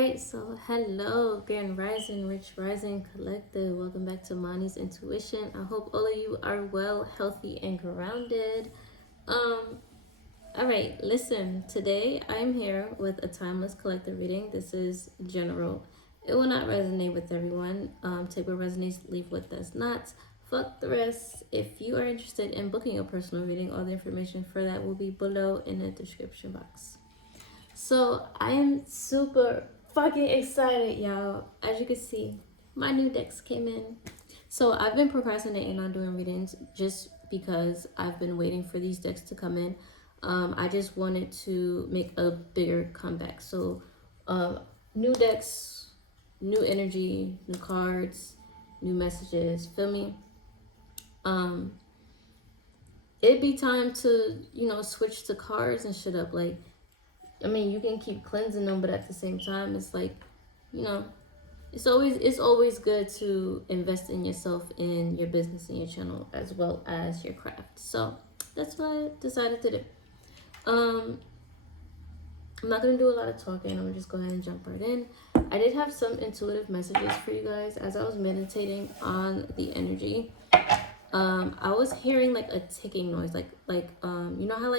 Alright, so hello, Grand Rising, Rich Rising Collective. Welcome back to Mani's Intuition. I hope all of you are well, healthy, and grounded. Alright, listen, today I'm here with a timeless collective reading. This is general. It will not resonate with everyone. Take what resonates, leave what does not. Fuck the rest. If you are interested in booking a personal reading, all the information for that will be below in the description box. So I am super fucking excited, y'all. As you can see, my new decks came in. So I've been procrastinating on doing readings just because I've been waiting for these decks to come in. I just wanted to make a bigger comeback. So new decks, new energy, new cards, new messages, feel me? It'd be time to, switch to cards and shit up. Like, I mean, you can keep cleansing them, but at the same time, it's like, it's always good to invest in yourself, in your business, and your channel, as well as your craft. So that's what I decided to do. I'm not gonna do a lot of talking. I'm gonna just go ahead and jump right in. I did have some intuitive messages for you guys as I was meditating on the energy. I was hearing like a ticking noise, like you know how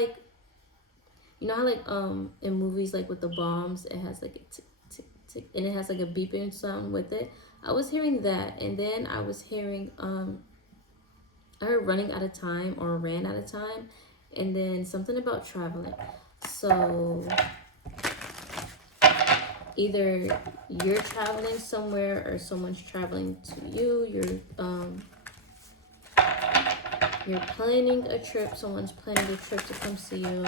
in movies, like with the bombs, it has like a tick, tick, tick, and it has like a beeping sound with it. I was hearing that, and then I was hearing, I heard running out of time, or ran out of time, and then something about traveling. So either you're traveling somewhere or someone's traveling to you. You're planning a trip. Someone's planning a trip to come see you.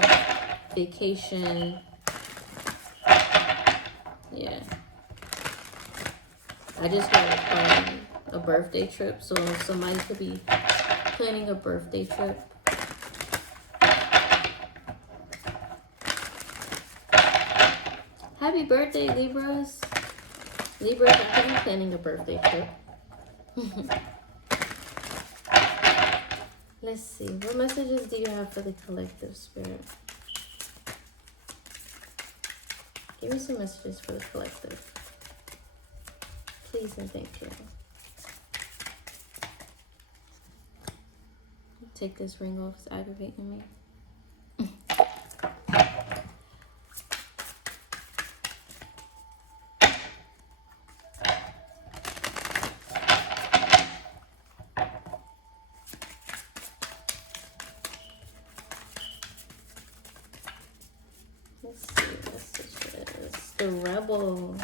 Vacation. Yeah. I just had a birthday trip, so somebody could be planning a birthday trip. Happy birthday, Libras. Libras, I could be planning a birthday trip. Let's see. What messages do you have for the collective spirit? Give me some messages for the collective. Please and thank you. Take this ring off. It's aggravating me. Let's see, messages. The rebel.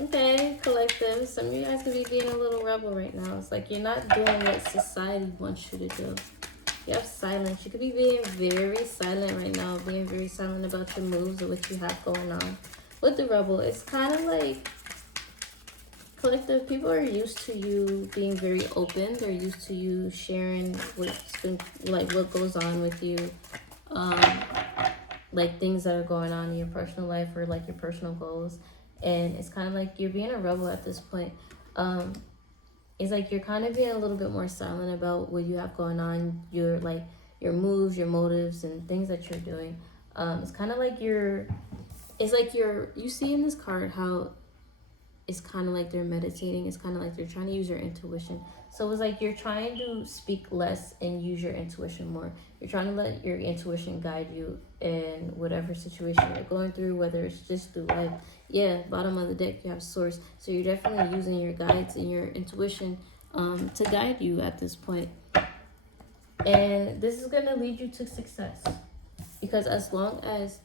Okay, collective. Some of you guys could be being a little rebel right now. It's like you're not doing what society wants you to do. You have silence. You could be being very silent right now, being very silent about your moves or what you have going on. With the rebel, it's kind of like, collective, people are used to you being very open. They're used to you sharing what's been, like, what goes on with you. Like things that are going on in your personal life or like your personal goals. And it's kind of like you're being a rebel at this point. It's like you're kind of being a little bit more silent about what you have going on, your moves, your motives, and things that you're doing. It's kind of like you see in this card how it's kind of like they're meditating. It's kind of like they're trying to use your intuition. So it's like you're trying to speak less and use your intuition more. You're trying to let your intuition guide you in whatever situation you're going through, whether it's just through life. Yeah, bottom of the deck, you have source. So you're definitely using your guides and your intuition to guide you at this point. And this is going to lead you to success. Because as long as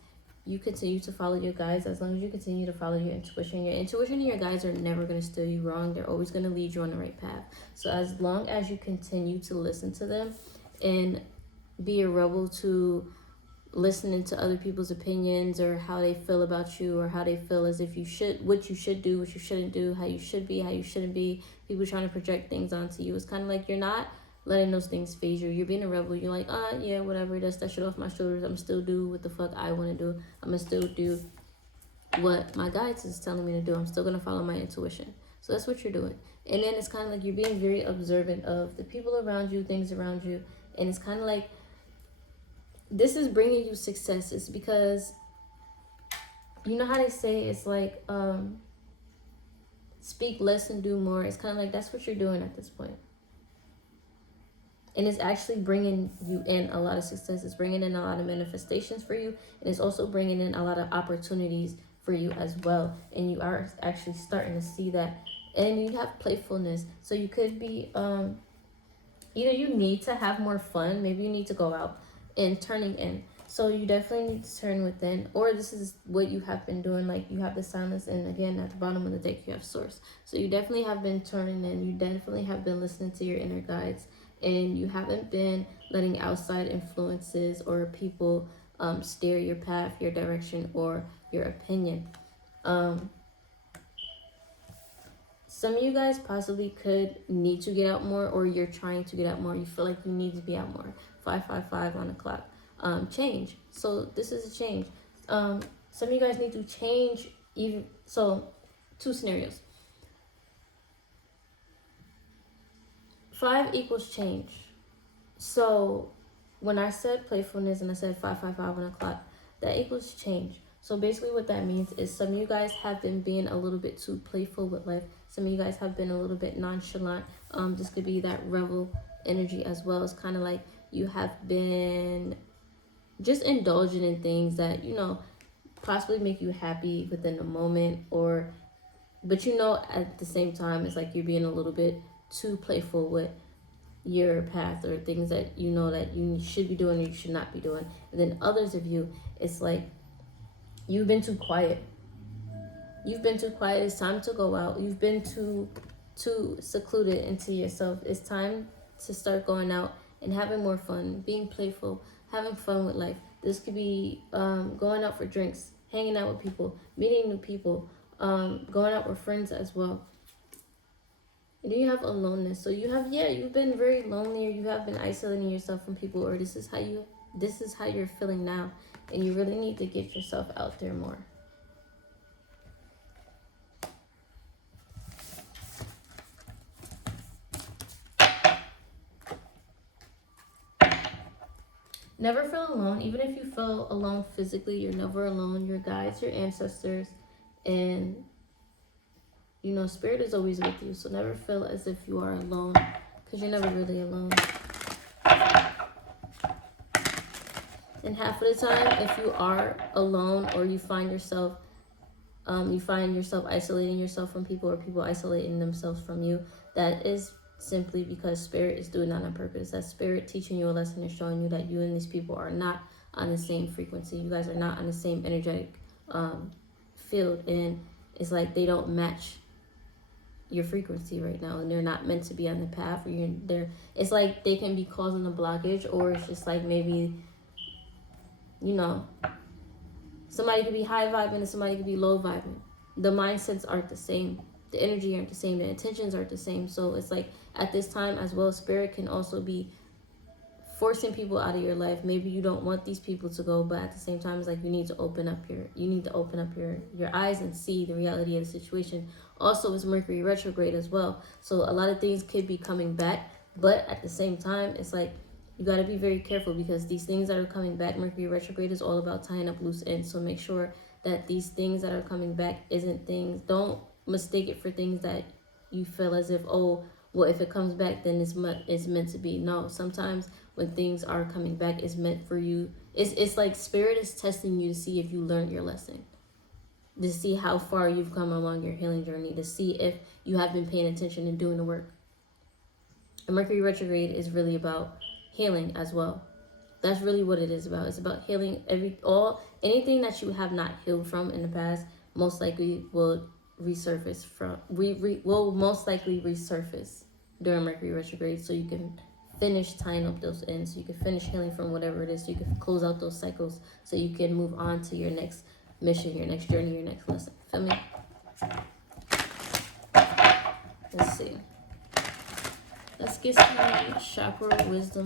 you continue to follow your guides, as long as you continue to follow your intuition and your guides are never going to steer you wrong. They're always going to lead you on the right path. So as long as you continue to listen to them and be a rebel to listening to other people's opinions or how they feel about you, or how they feel as if you should, what you should do, what you shouldn't do, how you should be, how you shouldn't be, people trying to project things onto you, it's kind of like you're not letting those things phase you. You're being a rebel. You're like, yeah, whatever, that's that shit off my shoulders. I'm still do what the fuck I want to do. I'm gonna still do what my guides is telling me to do. I'm still gonna follow my intuition. So that's what you're doing. And then it's kind of like you're being very observant of the people around you, things around you, and it's kind of like this is bringing you success. It's because you know how they say it's like speak less and do more. It's kind of like that's what you're doing at this point. And it's actually bringing you in a lot of success. It's bringing in a lot of manifestations for you. And it's also bringing in a lot of opportunities for you as well. And you are actually starting to see that. And you have playfulness. So you could be, either you need to have more fun. Maybe you need to go out and turning in. So you definitely need to turn within. Or this is what you have been doing. Like you have the silence. And again, at the bottom of the deck, you have source. So you definitely have been turning in. You definitely have been listening to your inner guides. And you haven't been letting outside influences or people steer your path, your direction, or your opinion. Some of you guys possibly could need to get out more, or you're trying to get out more. You feel like you need to be out more. 555 on the clock. Change. So this is a change. Some of you guys need to change. Even so, two scenarios. 5 equals change. So when I said playfulness and I said 555 on the clock, that equals change. So basically what that means is some of you guys have been being a little bit too playful with life. Some of you guys have been a little bit nonchalant. This could be that rebel energy as well. It's kind of like you have been just indulging in things that, you know, possibly make you happy within the moment, but you know, at the same time, it's like you're being a little bit too playful with your path or things that you know that you should be doing or you should not be doing. And then others of you, it's like you've been too quiet. You've been too quiet. It's time to go out. You've been too secluded into yourself. It's time to start going out and having more fun, being playful, having fun with life. This could be going out for drinks, hanging out with people, meeting new people, going out with friends as well. And then you have aloneness. So you have, you've been very lonely, or you have been isolating yourself from people, or this is how you're feeling now. And you really need to get yourself out there more. Never feel alone. Even if you feel alone physically, you're never alone. Your guides, your ancestors, and you know, spirit is always with you. So never feel as if you are alone, because you're never really alone. And half of the time, if you are alone, or you find yourself isolating yourself from people, or people isolating themselves from you, that is simply because spirit is doing that on purpose. That's spirit teaching you a lesson and showing you that you and these people are not on the same frequency. You guys are not on the same energetic field, and it's like they don't match your frequency right now, and they're not meant to be on the path. Or it's like they can be causing a blockage, or it's just like maybe, you know, somebody could be high vibing and somebody could be low vibing. The mindsets aren't the same. The energy aren't the same. The intentions aren't the same. So it's like at this time as well, spirit can also be forcing people out of your life. Maybe you don't want these people to go, but at the same time, it's like you need to open up your eyes and see the reality of the situation. Also, it's Mercury retrograde as well. So a lot of things could be coming back, but at the same time, it's like you got to be very careful, because these things that are coming back, Mercury retrograde is all about tying up loose ends. So make sure that these things that are coming back don't mistake it for things that you feel as if, oh, well, if it comes back, then it's meant to be. No, sometimes when things are coming back, it's meant for you. It's like spirit is testing you to see if you learned your lesson, to see how far you've come along your healing journey, to see if you have been paying attention and doing the work. And Mercury retrograde is really about healing as well. That's really what it is about. It's about healing anything that you have not healed from in the past. Most likely will resurface will most likely resurface during Mercury retrograde, so you can finish tying up those ends, so you can finish healing from whatever it is, so you can close out those cycles, so you can move on to your next mission, your next journey, your next lesson. Feel me? Let's see. Let's get some chakra wisdom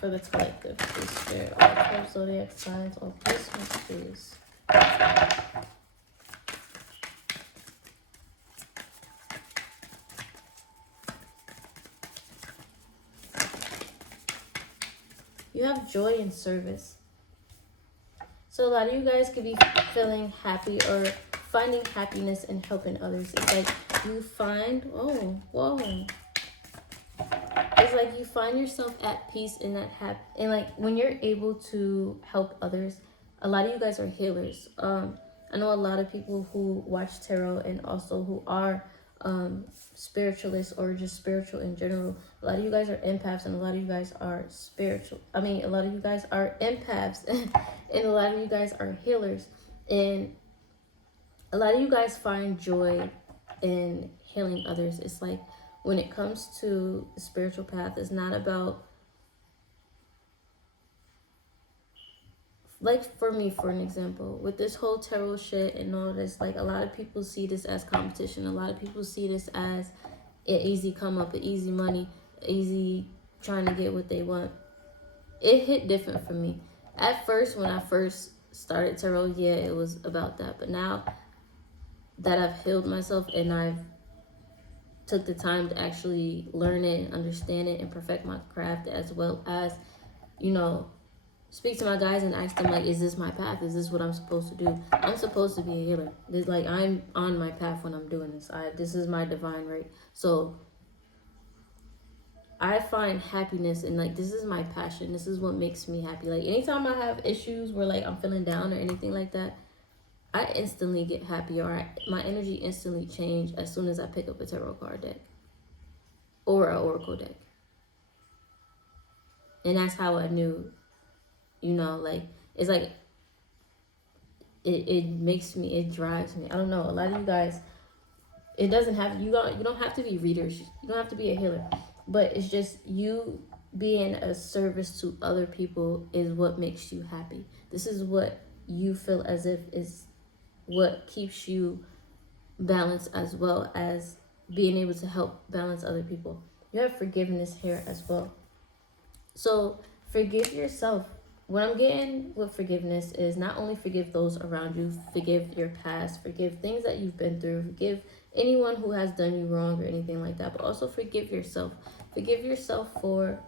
for the collective. Please, spirit, all 12 zodiac signs, all Christmas trees. You have joy in service. So a lot of you guys could be feeling happy or finding happiness in helping others. It's like you find, it's like you find yourself at peace in that and like when you're able to help others. A lot of you guys are healers. I know a lot of people who watch tarot and also who are spiritualists or just spiritual in general. A lot of you guys are empaths and a lot of you guys are spiritual. I mean, a lot of you guys are empaths and a lot of you guys are healers. And a lot of you guys find joy in healing others. It's like when it comes to the spiritual path, it's not about, like for me, for an example, with this whole tarot shit and all this, like a lot of people see this as competition. A lot of people see this as an easy come up, an easy money, easy trying to get what they want. It hit different for me. At first, when I first started tarot, yeah, it was about that. But now that I've healed myself and I've took the time to actually learn it, understand it, and perfect my craft, as well as, you know, speak to my guys and ask them, like, is this my path? Is this what I'm supposed to do? I'm supposed to be a healer. This, like, I'm on my path when I'm doing this. This is my divine right. So I find happiness in, like, this is my passion. This is what makes me happy. Like, anytime I have issues where, like, I'm feeling down or anything like that, I instantly get happy, or my energy instantly change as soon as I pick up a tarot card deck or an oracle deck. And that's how I knew, you know, like, it's like, it makes me, it drives me. I don't know, a lot of you guys, it doesn't have, you don't have to be readers, you don't have to be a healer, but it's just you being a service to other people is what makes you happy. This is what you feel as if is what keeps you balanced, as well as being able to help balance other people. You have forgiveness here as well. So forgive yourself. What I'm getting with forgiveness is not only forgive those around you, forgive your past, forgive things that you've been through, forgive anyone who has done you wrong or anything like that, but also forgive yourself. Forgive yourself for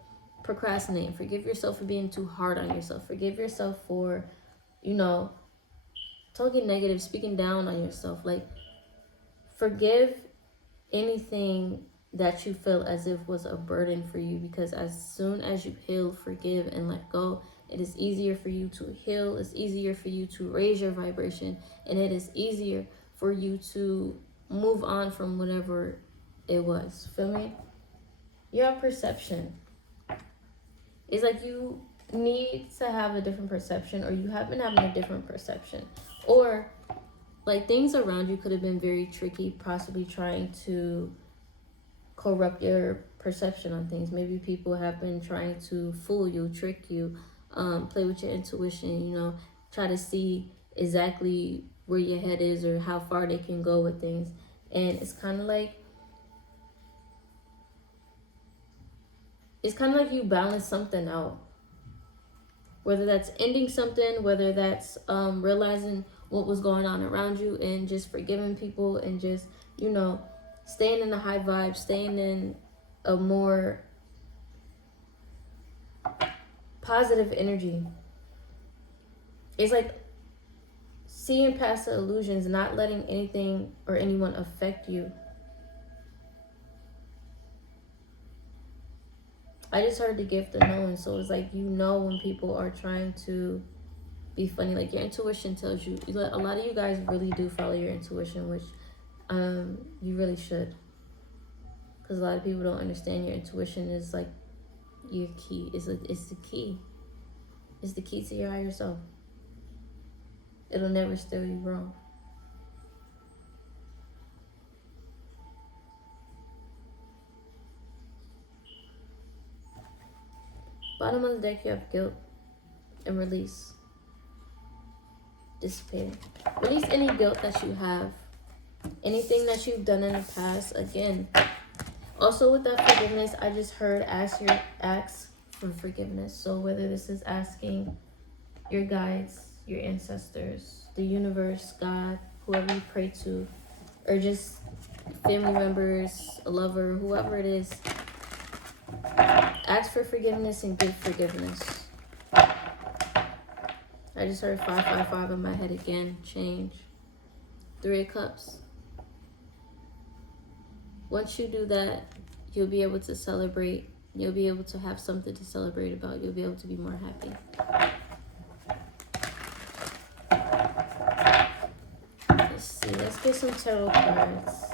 procrastinating. Forgive yourself for being too hard on yourself. Forgive yourself for, you know, talking negative, speaking down on yourself. Like, forgive anything that you feel as if was a burden for you, because as soon as you heal, forgive, and let go, it is easier for you to heal. It's easier for you to raise your vibration, and it is easier for you to move on from whatever it was. Feel me? Your perception. It's like you need to have a different perception, or you have been having a different perception, or like things around you could have been very tricky, possibly trying to corrupt your perception on things. Maybe people have been trying to fool you, trick you, play with your intuition, you know, try to see exactly where your head is or how far they can go with things. And it's kind of like you balance something out, whether that's ending something, whether that's realizing what was going on around you and just forgiving people and just, you know, staying in a high vibe, staying in a more positive energy. It's like seeing past the illusions, not letting anything or anyone affect you. I just heard the gift of knowing, so it's like, you know, when people are trying to be funny, like your intuition tells you. A lot of you guys really do follow your intuition, which you really should, because a lot of people don't understand your intuition is like your key. It's the key. It's the key to your higher self. It'll never steer you wrong. Bottom of the deck, you have guilt and release. Disappear. Release any guilt that you have. Anything that you've done in the past. Again, also with that forgiveness, I just heard ask for forgiveness. So whether this is asking your guides, your ancestors, the universe, God, whoever you pray to, or just family members, a lover, whoever it is, ask for forgiveness and give forgiveness. I I just heard 555 in my head again. Change. 3 of Cups. Once you do that, you'll be able to celebrate. You'll be able to have something to celebrate about. You'll be able to be more happy. Let's see. Let's get some tarot cards.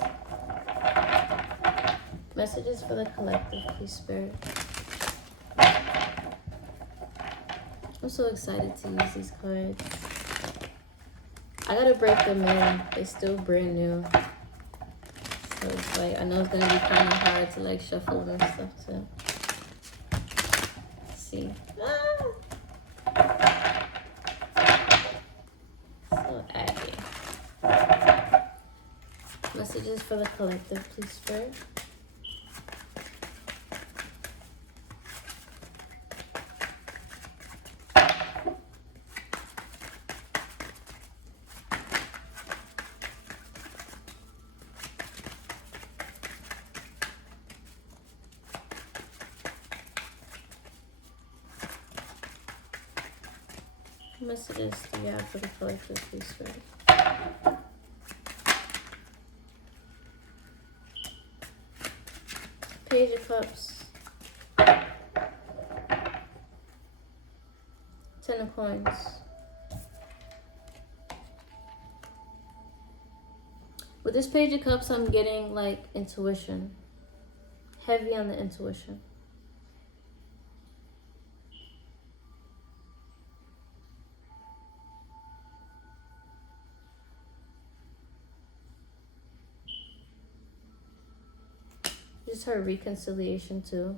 Messages for the collective, please, Spirit. I'm so excited to use these cards. I gotta break them in. They're still brand new. So it's like, I know it's gonna be kind of hard to like shuffle and stuff too. Let's see. So aggy. Messages for the collective, please, Spirit. Messages do you have for the collective, please, Spirit? Page of Cups. 10 of Coins. With this Page of Cups, I'm getting like intuition. Heavy on the intuition. Just heard reconciliation too.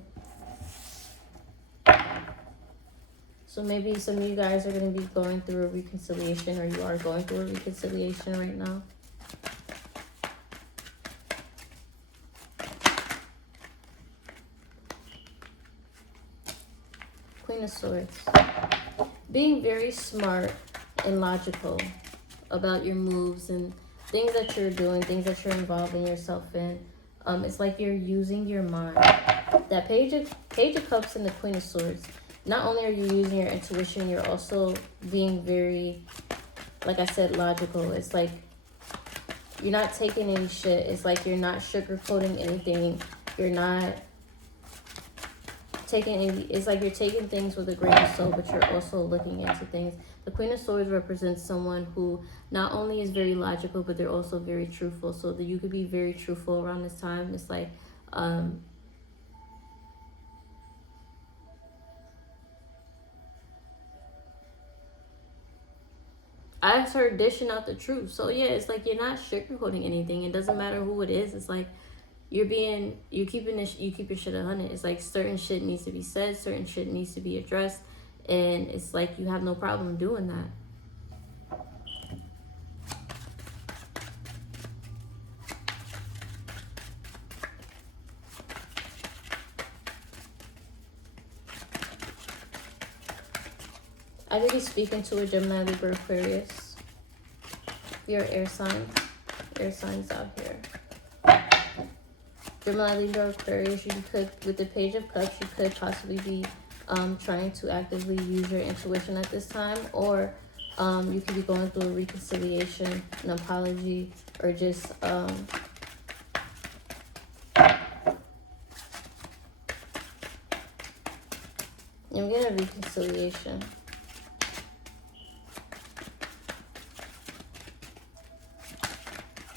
So maybe some of you guys are going to be going through a reconciliation, or you are going through a reconciliation right now. Queen of Swords. Being very smart and logical about your moves and things that you're doing, things that you're involving yourself in. It's like you're using your mind. That Page of Cups and the Queen of Swords. Not only are you using your intuition, you're also being very, like I said, logical. It's like you're not taking any shit. It's like you're not sugarcoating anything. You're not taking any, it's like you're taking things with a grain of salt, but you're also looking into things. The Queen of Swords represents someone who not only is very logical, but they're also very truthful. So that you could be very truthful around this time. It's like, I heard dishing out the truth. So yeah, it's like you're not sugarcoating anything. It doesn't matter who it is. It's like you keep your shit 100. It's like certain shit needs to be said, certain shit needs to be addressed, and it's like you have no problem doing that. I could be speaking to a Gemini, Libra, Aquarius. You're air signs. Air signs out here. Gemini, Libra, Aquarius, you could, with the Page of Cups, you could possibly be trying to actively use your intuition at this time, or you could be going through a reconciliation, an apology, or just I'm getting a reconciliation.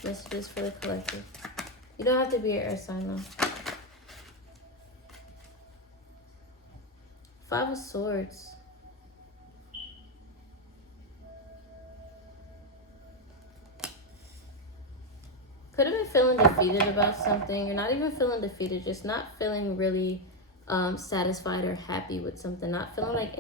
Messages for the collective. You don't have to be an air sign though. 5 of Swords. Could have been feeling defeated about something. You're not even feeling defeated, just not feeling really satisfied or happy with something. Not feeling like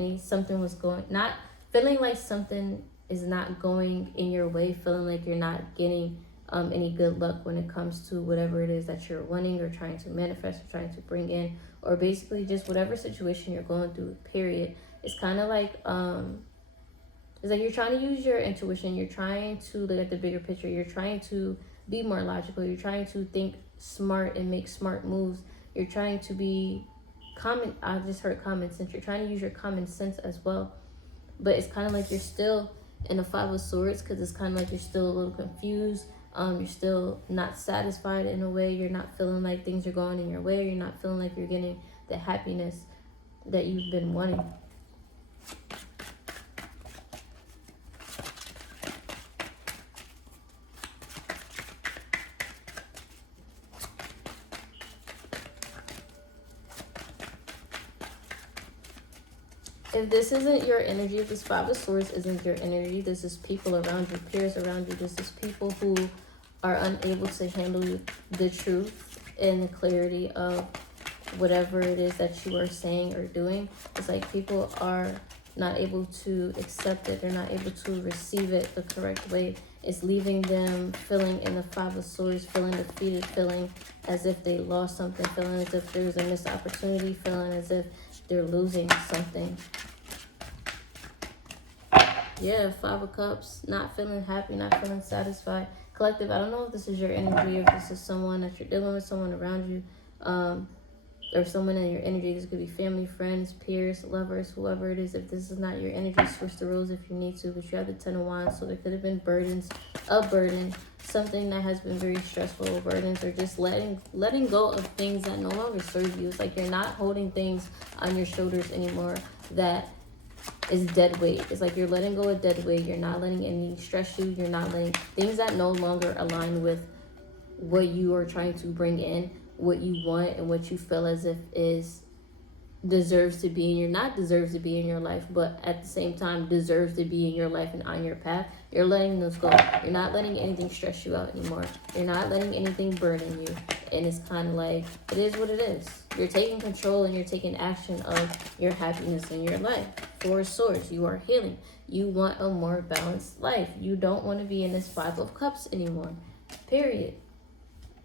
not feeling like something is not going in your way. Feeling like you're not getting any good luck when it comes to whatever it is that you're wanting or trying to manifest or trying to bring in, or basically just whatever situation you're going through, period. It's kind of like it's like you're trying to use your intuition. You're trying to look at the bigger picture. You're trying to be more logical. You're trying to think smart and make smart moves. You're trying to be I just heard common sense. You're trying to use your common sense as well. but it's kind of like you're still in the Five of Swords, because it's kind of like you're still a little confused. You're still not satisfied in a way. You're not feeling like things are going in your way. You're not feeling like you're getting the happiness that you've been wanting. If this isn't your energy, if this Five of Swords isn't your energy, this is people around you, peers around you. This is people who are unable to handle the truth and the clarity of whatever it is that you are saying or doing. It's like people are not able to accept it. They're not able to receive it the correct way. It's leaving them feeling in the Five of Swords, feeling defeated, feeling as if they lost something, feeling as if there was a missed opportunity, feeling as if they're losing something. Yeah, Five of Cups, not feeling happy, not feeling satisfied. Collective, I don't know if this is your energy, or if this is someone that you're dealing with, someone around you, or someone in your energy. This could be family, friends, peers, lovers, whoever it is. If this is not your energy, switch the roles if you need to. But you have the Ten of Wands, so there could have been burdens, a burden, something that has been very stressful, burdens, or just letting go of things that no longer serve you. It's like you're not holding things on your shoulders anymore that is dead weight. It's like you're letting go of dead weight. You're not letting anything stress you. You're not letting things that no longer align with what you are trying to bring in, what you want, and what you feel as if deserves to be in your, not deserves to be in your life, but at the same time deserves to be in your life and on your path. You're letting those go. You're not letting anything stress you out anymore. You're not letting anything burden you. And it's kind of like, it is what it is. You're taking control and you're taking action of your happiness in your life. Four of Swords, you are healing. You want a more balanced life. You don't want to be in this Five of Cups anymore. Period.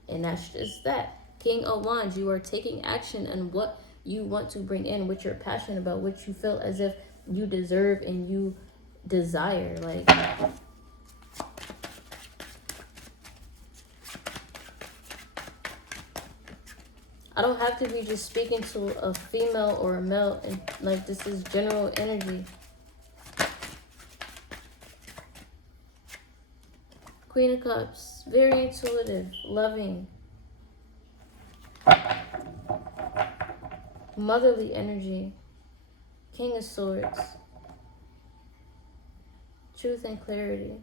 And that's just that. King of Wands, you are taking action on what you want to bring in, what you're passionate about, what you feel as if you deserve and you desire. Like, I don't have to be just speaking to a female or a male, and like, this is general energy. Queen of Cups, very intuitive, loving, motherly energy. King of Swords, truth and clarity.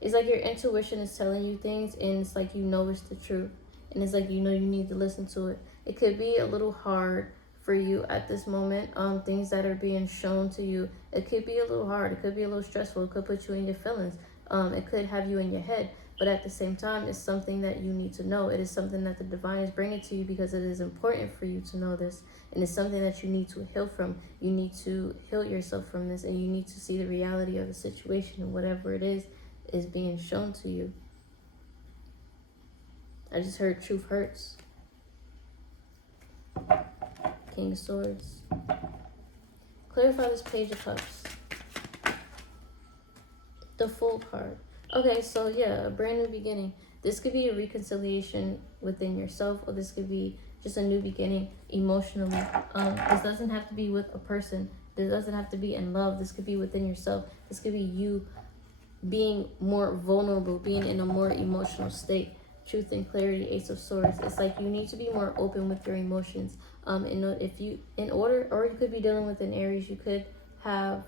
It's like your intuition is telling you things, and it's like you know it's the truth, and it's like you know you need to listen to it. It could be a little hard for you at this moment. Things that are being shown to you, it could be a little hard. It could be a little stressful. It could put you in your feelings. It could have you in your head, but at the same time, it's something that you need to know. It is something that the divine is bringing to you because it is important for you to know this, and it's something that you need to heal from. You need to heal yourself from this, and you need to see the reality of the situation, and whatever it is being shown to you. I just heard truth hurts. King of Swords. Clarify this Page of Cups. The Fool card. Okay, so yeah, a brand new beginning. This could be a reconciliation within yourself, or this could be just a new beginning emotionally. This doesn't have to be with a person. This doesn't have to be in love. This could be within yourself. This could be you being more vulnerable, being in a more emotional state. Truth and clarity, Ace of Swords. It's like you need to be more open with your emotions. Or you could be dealing with an Aries. You could have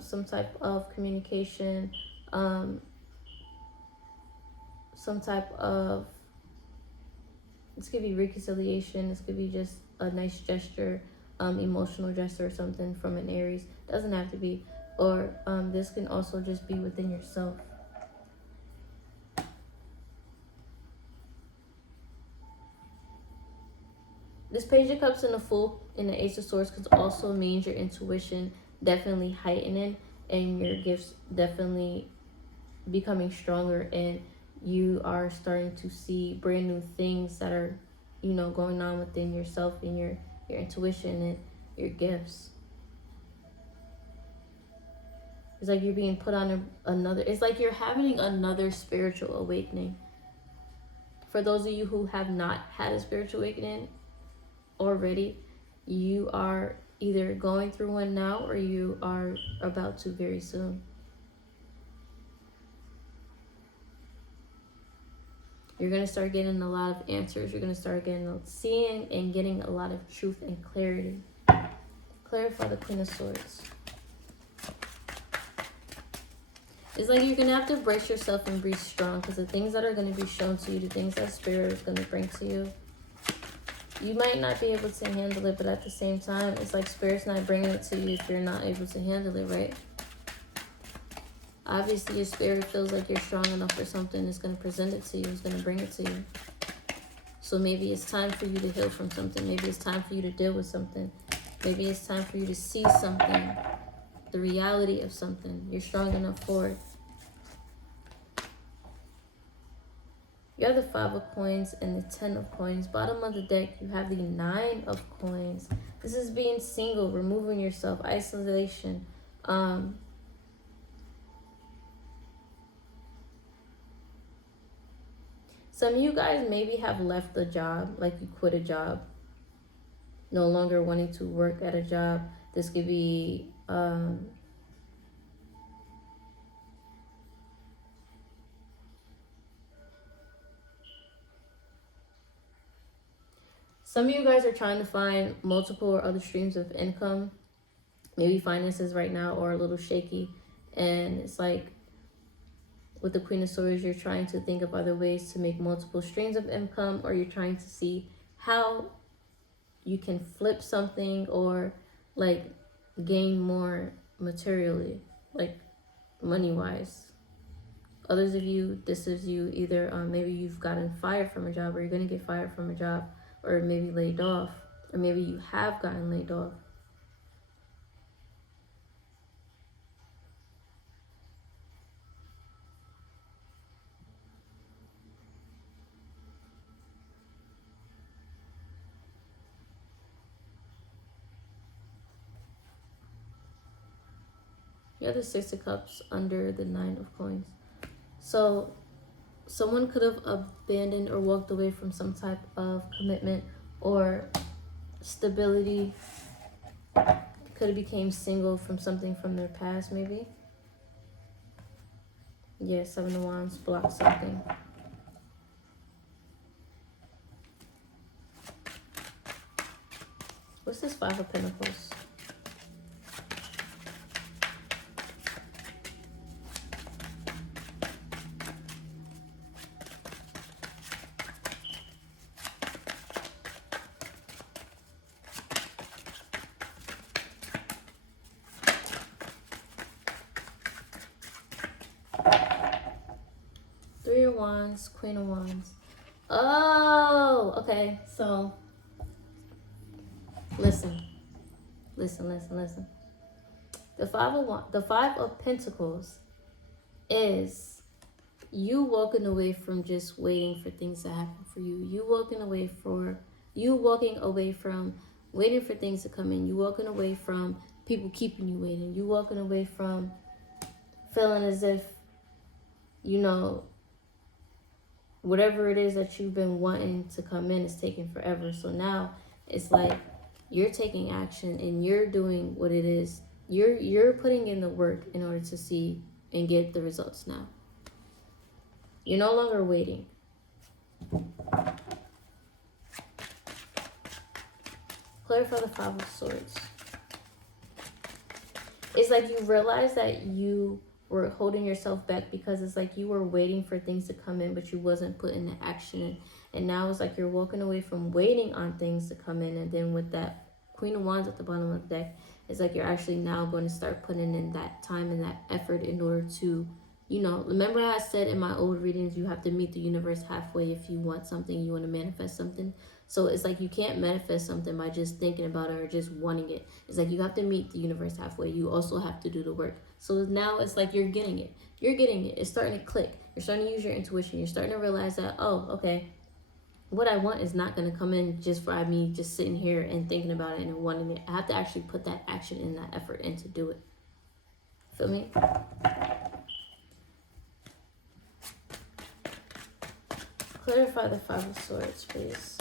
some type of communication, some type of, this could be reconciliation, this could be just a nice gesture, emotional gesture or something from an Aries. Doesn't have to be. Or this can also just be within yourself. This Page of Cups and the Fool and the Ace of Swords could also mean your intuition definitely heightening and your gifts definitely becoming stronger, and you are starting to see brand new things that are, going on within yourself and your intuition and your gifts. It's like you're being put on it's like you're having another spiritual awakening. For those of you who have not had a spiritual awakening already, you are either going through one now or you are about to very soon. You're going to start getting a lot of answers. You're going to start seeing and getting a lot of truth and clarity. Clarify the Queen of Swords. It's like you're going to have to brace yourself and be strong, because the things that are going to be shown to you, the things that Spirit is going to bring to you, you might not be able to handle it, but at the same time, it's like Spirit's not bringing it to you if you're not able to handle it, right? Obviously, your Spirit feels like you're strong enough for something. It's going to present it to you. It's going to bring it to you. So maybe it's time for you to heal from something. Maybe it's time for you to deal with something. Maybe it's time for you to see something, the reality of something. You're strong enough for it. You have the 5 of coins and the 10 of coins. Bottom of the deck, you have the 9 of coins. This is being single, removing yourself, isolation. Some of you guys maybe have left a job, like you quit a job, no longer wanting to work at a job. This could be some of you guys are trying to find multiple or other streams of income. Maybe finances right now are a little shaky, and it's like with the Queen of Swords, you're trying to think of other ways to make multiple streams of income, or you're trying to see how you can flip something or like gain more materially, like money-wise. Others of you, this is you either maybe you've gotten fired from a job, or you're going to get fired from a job, or maybe laid off, or maybe you have gotten laid off. You have the 6 of Cups under the 9 of Coins. So someone could have abandoned or walked away from some type of commitment or stability. Could have became single from something from their past, maybe. Yeah, 7 of Wands, block something. What's this 5 of Pentacles? Three of Wands, Queen of Wands. Oh, okay. So, listen. The 5 of Pentacles is you walking away from just waiting for things to happen for you. You walking away from waiting for things to come in. You walking away from people keeping you waiting. You walking away from feeling as if, you know, whatever it is that you've been wanting to come in is taking forever. So now it's like you're taking action and you're doing what it is. You're putting in the work in order to see and get the results now. You're no longer waiting. Clarify the 5 of Swords. It's like you realize that you were holding yourself back because it's like you were waiting for things to come in, but you wasn't putting the action in. And now it's like you're walking away from waiting on things to come in. And then with that Queen of Wands at the bottom of the deck, it's like you're actually now going to start putting in that time and that effort in order to, you know, remember I said in my old readings, you have to meet the universe halfway if you want something, you want to manifest something. So it's like you can't manifest something by just thinking about it or just wanting it. It's like you have to meet the universe halfway. You also have to do the work. So now it's like you're getting it. You're getting it. It's starting to click. You're starting to use your intuition. You're starting to realize that, oh, okay, what I want is not going to come in just by me just sitting here and thinking about it and wanting it. I have to actually put that action and that effort in to do it. Feel me? Clarify the 5 of Swords, please.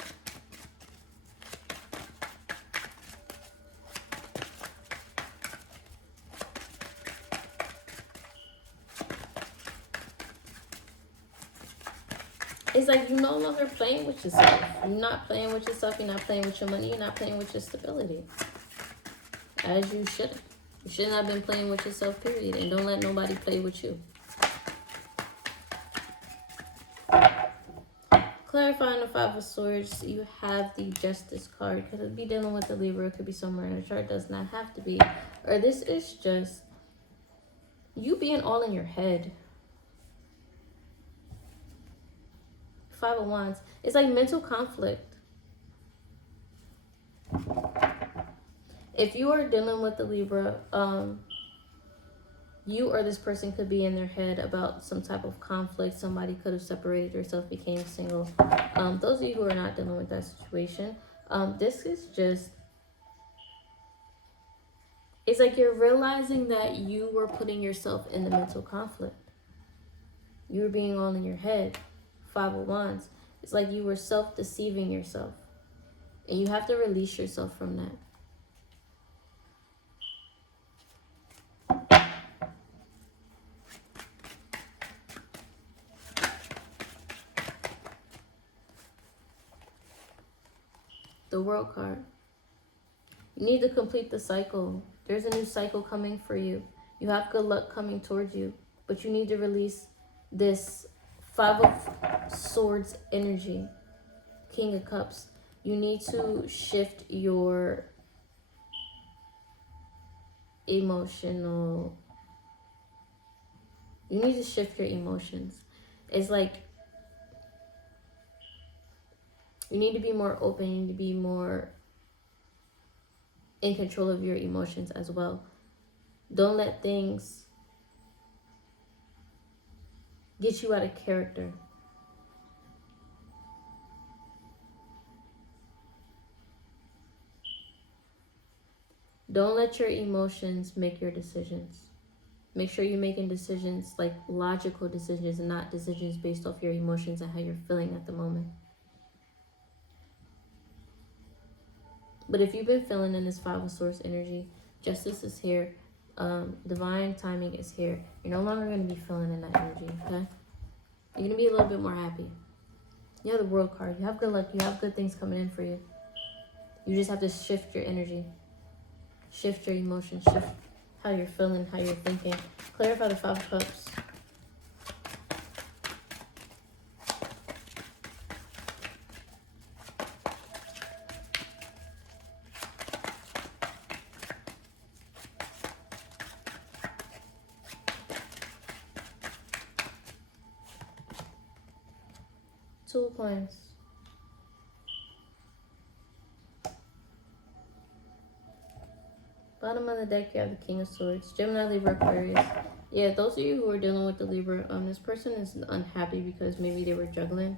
It's like you're no longer playing with yourself. You're not playing with yourself. You're not playing with your money. You're not playing with your stability. As you shouldn't. You shouldn't have been playing with yourself, period. And don't let nobody play with you. Clarifying the Five of Swords, you have the Justice card. Could it be dealing with the Libra? It could be somewhere in the chart. Does not have to be. Or this is just you being all in your head. Five of Wands. It's like mental conflict. If you are dealing with the Libra, you or this person could be in their head about some type of conflict. Somebody could have separated yourself, became single. Those of you who are not dealing with that situation, this is just, it's like you're realizing that you were putting yourself in the mental conflict. You were being all in your head. Five of Wands. It's like you were self-deceiving yourself. And you have to release yourself from that. The World card. You need to complete the cycle. There's a new cycle coming for you. You have good luck coming towards you. But you need to release this Five of Swords energy. King of Cups. You need to shift your emotional... You need to shift your emotions. It's like you need to be more open. You need to be more in control of your emotions as well. Don't let things get you out of character. Don't let your emotions make your decisions. Make sure you're making decisions like logical decisions and not decisions based off your emotions and how you're feeling at the moment. But if you've been feeling in this Five of Swords energy, justice is here. Divine timing is here. You're no longer going to be feeling in that energy, okay? You're going to be a little bit more happy. You have the World card. You have good luck. You have good things coming in for you. You just have to shift your energy. Shift your emotions. Shift how you're feeling, how you're thinking. Clarify the Five of Cups. Two of Coins. Bottom of the deck, you have the King of Swords. Gemini, Libra, Aquarius. Yeah, those of you who are dealing with the Libra, this person is unhappy because maybe they were juggling.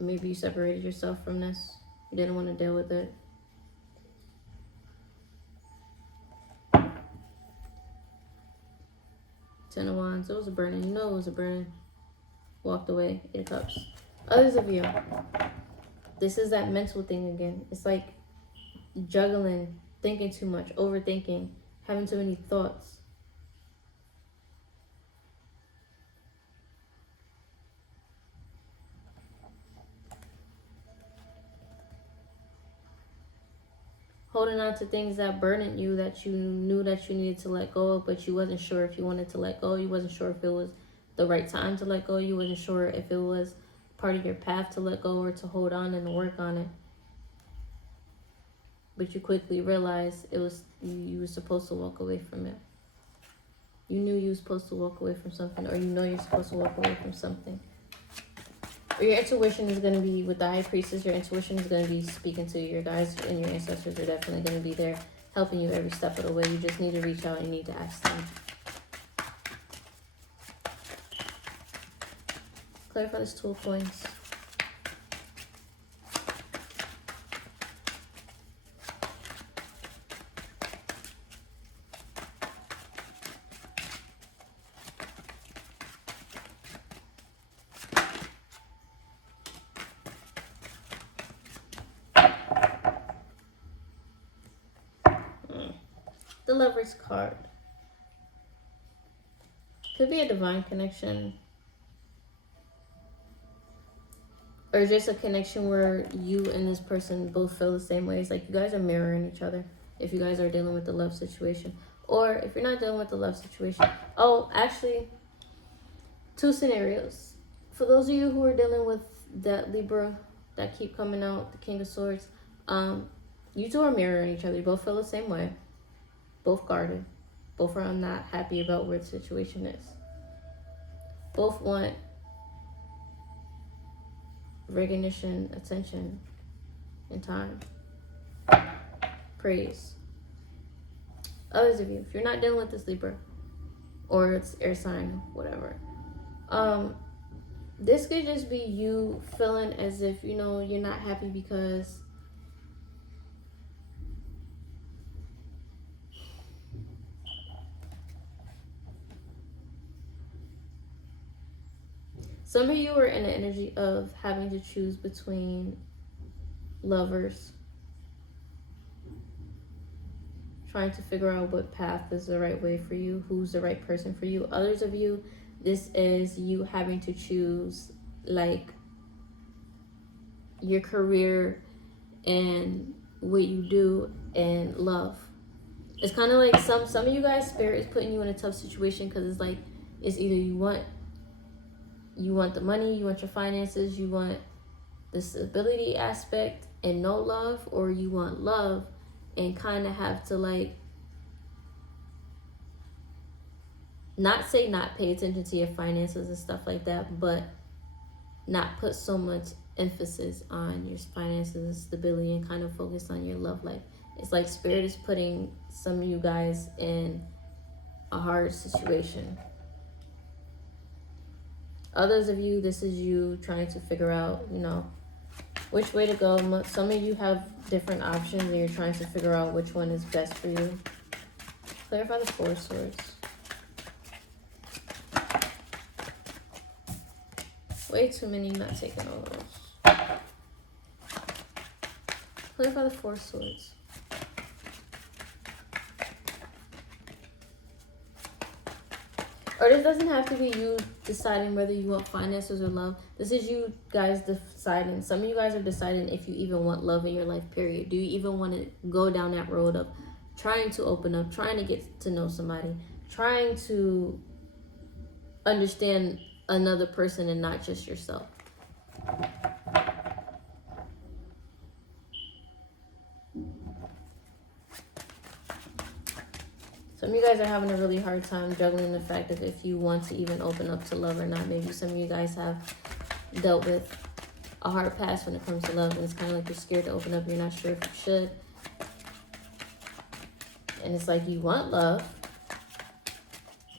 Maybe you separated yourself from this. You didn't want to deal with it. Ten of Wands. It was a burning. You know it was a burning. Walked away. Eight of Cups. Others of you, this is that mental thing again. It's like juggling, thinking too much, overthinking, having too many thoughts. Holding on to things that burdened you, that you knew that you needed to let go of, but you wasn't sure if you wanted to let go. You wasn't sure if it was the right time to let go. You wasn't sure if it was part of your path to let go or to hold on and to work on it. But you quickly realized it was you were supposed to walk away from it. You knew you were supposed to walk away from something, or you know you're supposed to walk away from something. Or your intuition is going to be, with the High Priestess, your intuition is going to be speaking to you. Your guides and your ancestors are definitely going to be there helping you every step of the way. You just need to reach out and you need to ask them. Clarify this Two of Coins. The Lover's card. Could be a divine connection. or just a connection where you and this person both feel the same way. It's like you guys are mirroring each other if you guys are dealing with the love situation. Or if you're not dealing with the love situation. Oh, actually, two scenarios. For those of you who are dealing with that Libra that keep coming out, the King of Swords, you two are mirroring each other. You both feel the same way. Both guarded. Both are not happy about where the situation is. Both want recognition, attention, and time. Praise. Others of you, if you're not dealing with this Libra, or it's air sign, whatever, this could just be you feeling as if, you know, you're not happy because some of you are in the energy of having to choose between lovers, trying to figure out what path is the right way for you, who's the right person for you. Others of you, this is you having to choose, like, your career and what you do and love. It's kind of like some of you guys, spirit is putting you in a tough situation because it's like, it's either you want the money, you want your finances, you want the stability aspect and no love, or you want love and kind of have to, like, not pay attention to your finances and stuff like that, but not put so much emphasis on your finances and stability and kind of focus on your love life. It's like spirit is putting some of you guys in a hard situation. Others of you, this is you trying to figure out, you know, which way to go. Some of you have different options and you're trying to figure out which one is best for you. Clarify the Four of Swords. Way too many, not taking all those. Clarify the Four of Swords. Or this doesn't have to be you deciding whether you want finances or love. This is you guys deciding. Some of you guys are deciding if you even want love in your life, period. Do you even want to go down that road of trying to open up, trying to get to know somebody, trying to understand another person and not just yourself? Some of you guys are having a really hard time juggling the fact of if you want to even open up to love or not. Maybe some of you guys have dealt with a hard past when it comes to love, and it's kind of like you're scared to open up. You're not sure if you should. And it's like you want love,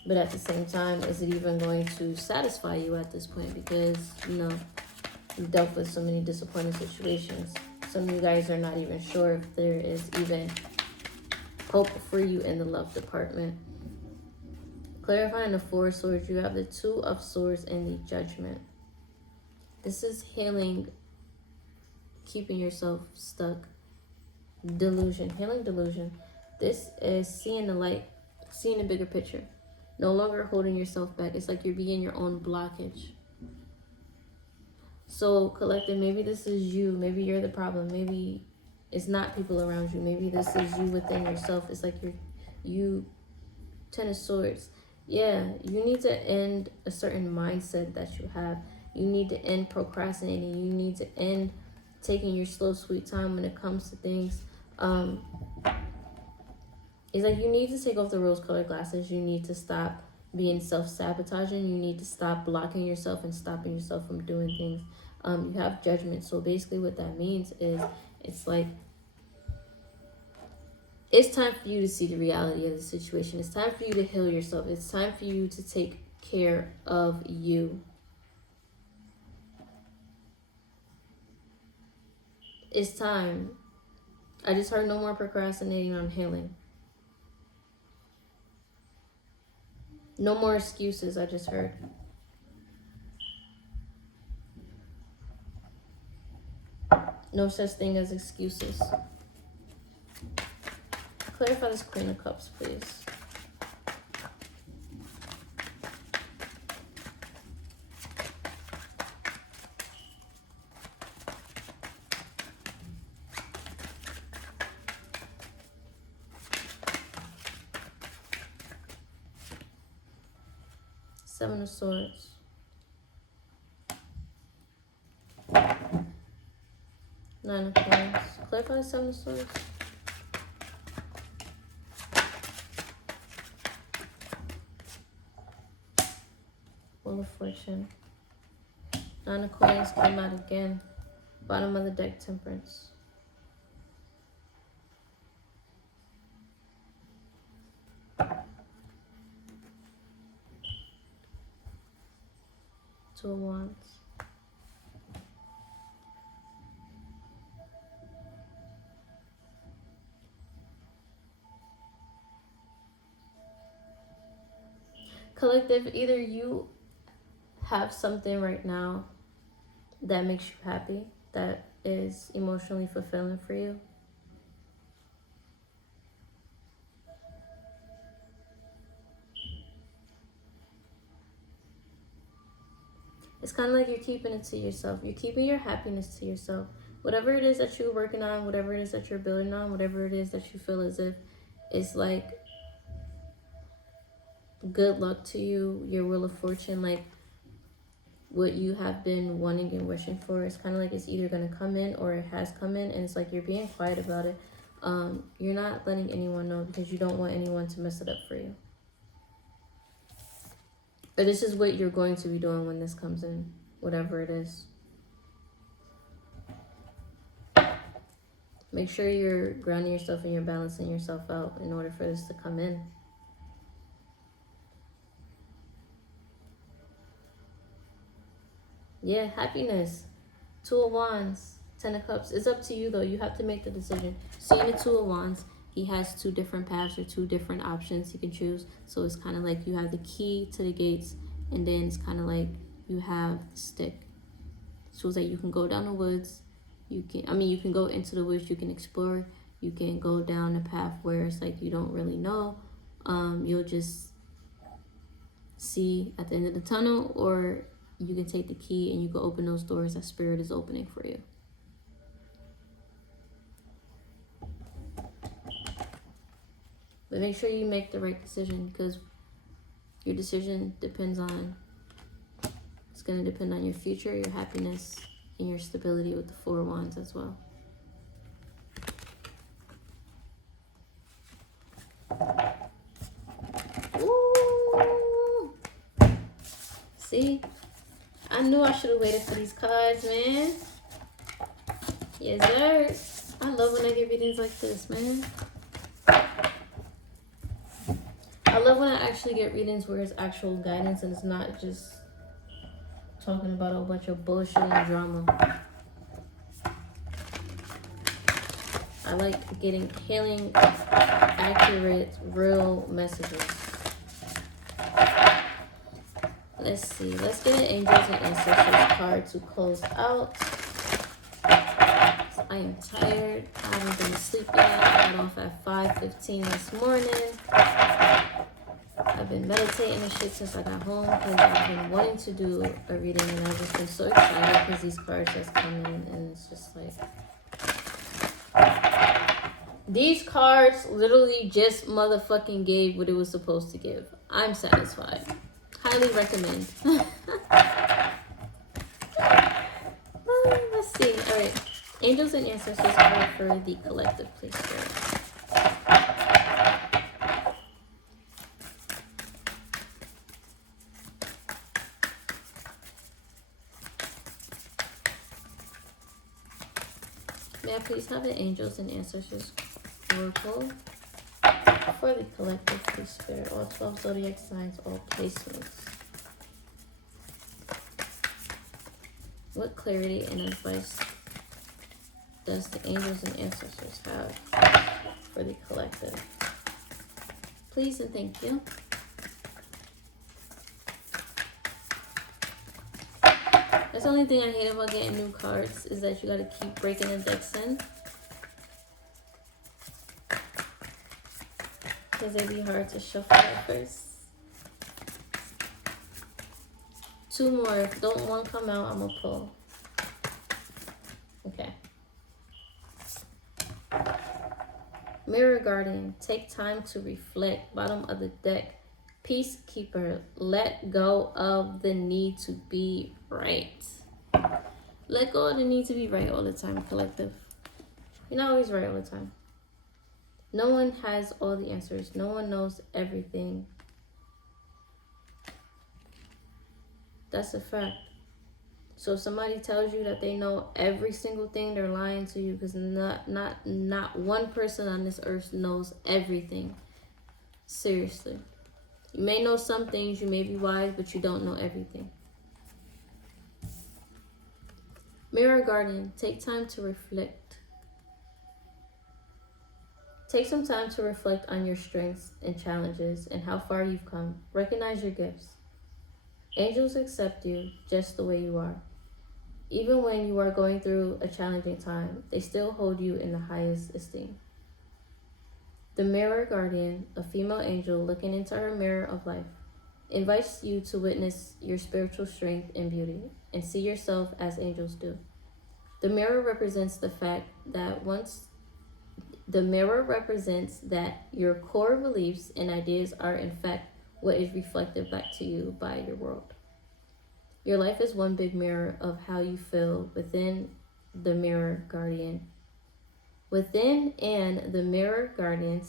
but at the same time, is it even going to satisfy you at this point? Because, you know, you've dealt with so many disappointing situations. Some of you guys are not even sure if there is even hope for you in the love department. Clarifying the Four of Swords, you have the Two of Swords and the Judgment. This is healing, keeping yourself stuck. Delusion, healing delusion. This is seeing the light, seeing the bigger picture. No longer holding yourself back. It's like you're being your own blockage. So, collective, maybe this is you. Maybe you're the problem. Maybe it's not people around you. Maybe this is you within yourself. It's like you Ten of Swords. Yeah, you need to end a certain mindset that you have. You need to end procrastinating. You need to end taking your slow, sweet time when it comes to things. It's like you need to take off the rose-colored glasses. You need to stop being self-sabotaging. You need to stop blocking yourself and stopping yourself from doing things. You have judgment. So basically what that means is it's like it's time for you to see the reality of the situation. It's time for you to heal yourself. It's time for you to take care of you. It's time. I just heard no more procrastinating on healing. No more excuses, I just heard. No such thing as excuses. Clarify this Queen of Cups, please. Seven of Swords. Nine of Coins. Clarify Seven of Swords. Wheel of Fortune. Nine of Coins come out again. Bottom of the deck, Temperance. Two of Wands. Collective, either you have something right now that makes you happy, that is emotionally fulfilling for you. It's kind of like you're keeping it to yourself. You're keeping your happiness to yourself. Whatever it is that you're working on, whatever it is that you're building on, whatever it is that you feel as if it's like good luck to you, your Wheel of Fortune, like what you have been wanting and wishing for, it's kind of like it's either going to come in or it has come in, and it's like you're being quiet about it. You're not letting anyone know because you don't want anyone to mess it up for you. Or this is what you're going to be doing when this comes in, whatever it is. Make sure you're grounding yourself and you're balancing yourself out in order for this to come in. Yeah, happiness. Two of Wands, Ten of Cups. It's up to you though. You have to make the decision. Seeing the Two of Wands, he has two different paths or two different options he can choose. So it's kind of like you have the key to the gates, and then it's kind of like you have the stick. So it's like you can go down the woods. You can go into the woods. You can explore. You can go down a path where it's like you don't really know. You'll just see at the end of the tunnel, or you can take the key and you can open those doors that Spirit is opening for you. But make sure you make the right decision, because your decision depends on, it's going to depend on your future, your happiness, and your stability with the Four of Wands as well. Ooh. See? I knew I should have waited for these cards, man. Yes, sir. I love when I get readings like this, man. I love when I actually get readings where it's actual guidance and it's not just talking about a bunch of bullshit and drama. I like getting healing, accurate, real messages. Let's see. Let's get an Angels and Ancestors card to close out. I am tired. I haven't been asleep yet. I got off at 5:15 this morning. I've been meditating and shit since I got home because I've been wanting to do a reading, and I've just been so excited because these cards just come in, and it's just like... These cards literally just motherfucking gave what it was supposed to give. I'm satisfied. Highly recommend. Let's see. Alright. Angels and Ancestors card for the collective, please, Spirit. May I please have the Angels and Ancestors oracle for the collective, please, Spirit? All 12 zodiac signs, all placements. What clarity and advice does the Angels and Ancestors have for the collective? Please and thank you. That's the only thing I hate about getting new cards, is that you gotta keep breaking the decks in, because it'd be hard to shuffle at first. Two more. If don't one come out, I'm gonna pull. Okay. Mirror Guardian. Take time to reflect. Bottom of the deck. peacekeeper. Let go of the need to be right. Let go of the need to be right all the time, collective. You're not always right all the time. No one has all the answers. No one knows everything. That's a fact. So if somebody tells you that they know every single thing, they're lying to you, because not one person on this earth knows everything. Seriously. You may know some things, you may be wise, but you don't know everything. Mirror guardian, take time to reflect. Take some time to reflect on your strengths and challenges and how far you've come. Recognize your gifts. Angels accept you just the way you are. Even when you are going through a challenging time, they still hold you in the highest esteem. The mirror guardian, a female angel looking into her mirror of life, invites you to witness your spiritual strength and beauty and see yourself as angels do. The mirror represents the fact that your core beliefs and ideas are in fact what is reflected back to you by your world. Your life is one big mirror of how you feel within the mirror guardian. Within and the mirror guardian,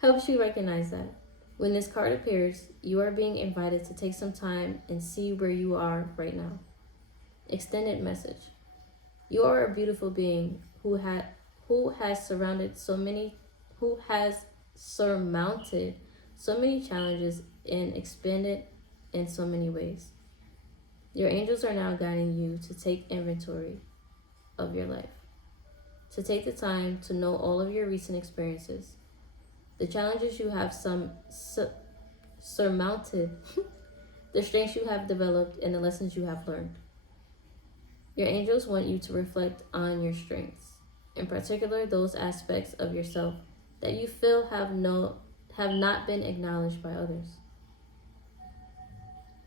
helps you recognize that. When this card appears, you are being invited to take some time and see where you are right now. Extended message. You are a beautiful being who has surmounted so many challenges and expanded in so many ways. Your angels are now guiding you to take inventory of your life, to take the time to know all of your recent experiences, the challenges you have surmounted, the strengths you have developed, and the lessons you have learned. Your angels want you to reflect on your strengths, in particular those aspects of yourself that you feel have not been acknowledged by others.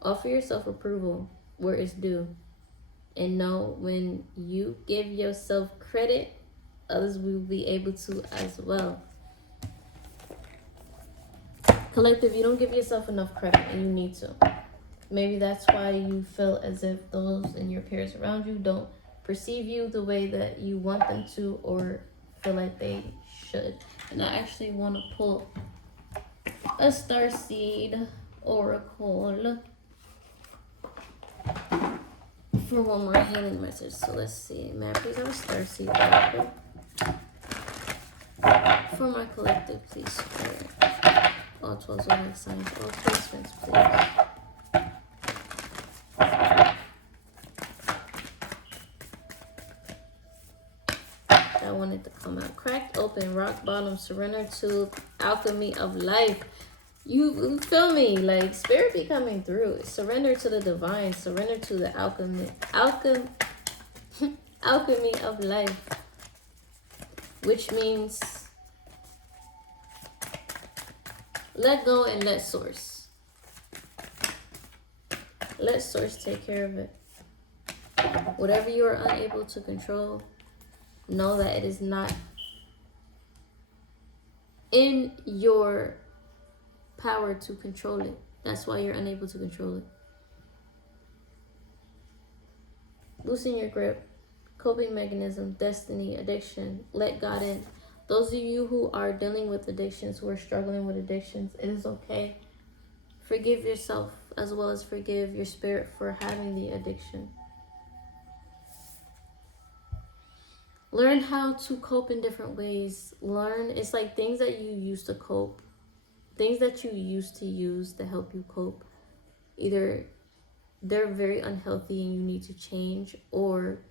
Offer yourself approval where it's due, and know when you give yourself credit, others will be able to as well. Collective, you don't give yourself enough credit, and you need to. Maybe that's why you feel as if those in your peers around you don't perceive you the way that you want them to, or feel like they should. And I actually want to pull a starseed oracle for one more healing message. So let's see. May I please have a starseed oracle for my collective, please? Spirit. All 12 zodiac signs, all placements, please. I wanted to come out. Cracked open, rock bottom, surrender to alchemy of life. You feel me? Like, spirit be coming through. Surrender to the divine. Surrender to the alchemy of life. Which means let go and let source. Let source take care of it. Whatever you are unable to control, know that it is not in your power to control it. That's why you're unable to control it. Loosen your grip. Coping mechanism, destiny, addiction. Let God in. Those of you who are dealing with addictions, who are struggling with addictions, it is okay. Forgive yourself as well as forgive your spirit for having the addiction. Learn how to cope in different ways. It's like things that you used to cope. Things that you used to use to help you cope. Either they're very unhealthy and you need to change, or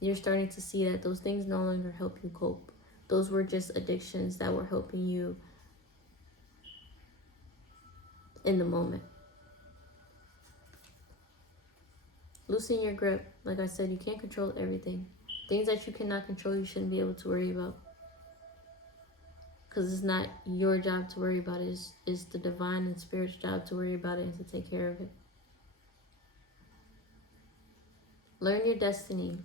you're starting to see that those things no longer help you cope. Those were just addictions that were helping you in the moment. Loosen your grip. Like I said, you can't control everything. Things that you cannot control, you shouldn't be able to worry about. Because it's not your job to worry about it. It's the divine and spirit's job to worry about it and to take care of it. Learn your destiny.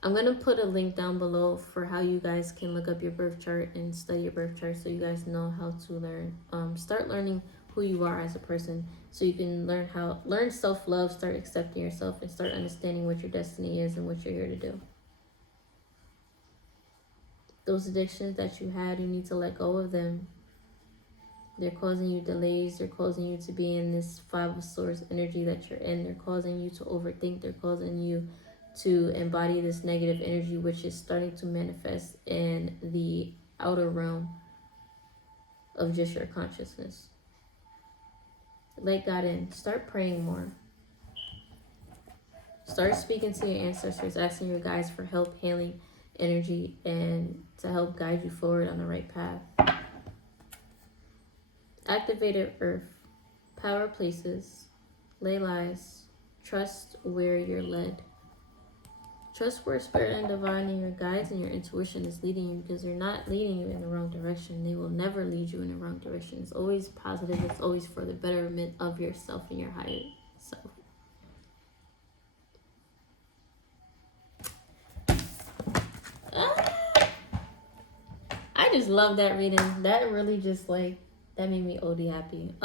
I'm going to put a link down below for how you guys can look up your birth chart and study your birth chart, so you guys know how to learn, start learning who you are as a person, so you can learn self-love, start accepting yourself, and start understanding what your destiny is and what you're here to do. Those addictions that you had, you need to let go of them. They're causing you delays. They're causing you to be in this Five of Swords energy that you're in. They're causing you to overthink. They're causing you to embody this negative energy, which is starting to manifest in the outer realm of just your consciousness. Let God in. Start praying more. Start speaking to your ancestors, asking your guides for help, healing energy, and to help guide you forward on the right path. Activated earth. Power places. Lay lies. Trust where you're led. Trust where spirit and divine and your guides and your intuition is leading you, because they're not leading you in the wrong direction. They will never lead you in the wrong direction. It's always positive. It's always for the betterment of yourself and your higher self. I just love that reading. That really just that made me OD happy.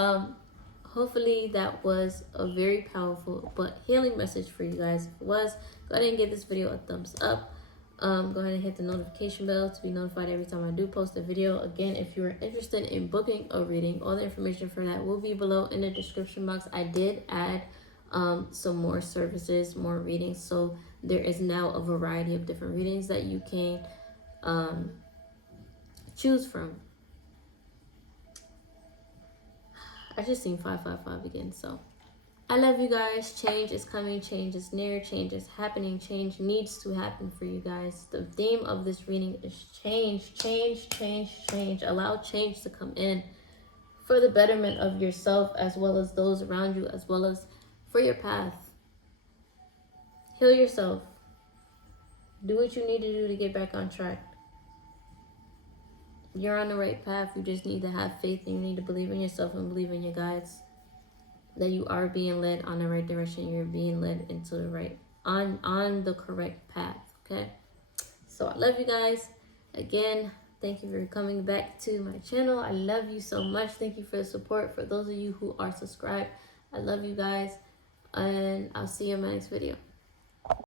Hopefully that was a very powerful but healing message for you guys. If it was, go ahead and give this video a thumbs up. Go ahead and hit the notification bell to be notified every time I do post a video. Again, if you're interested in booking a reading, all the information for that will be below in the description box. I did add some more services, more readings, so there is now a variety of different readings that you can choose from. I just seen 555 again, so I love you guys. Change is coming, change is near, change is happening, change needs to happen for you guys. The theme of this reading is change, change, change, change. Allow change to come in for the betterment of yourself, as well as those around you, as well as for your path. Heal yourself. Do what you need to do to get back on track. You're on the right path. You just need to have faith, and you need to believe in yourself and believe in your guides, that you are being led on the right direction. You're being led into the right, on the correct path. Okay, so I love you guys. Again, thank you for coming back to my channel. I love you so much. Thank you for the support. For those of you who are subscribed, I love you guys, and I'll see you in my next video.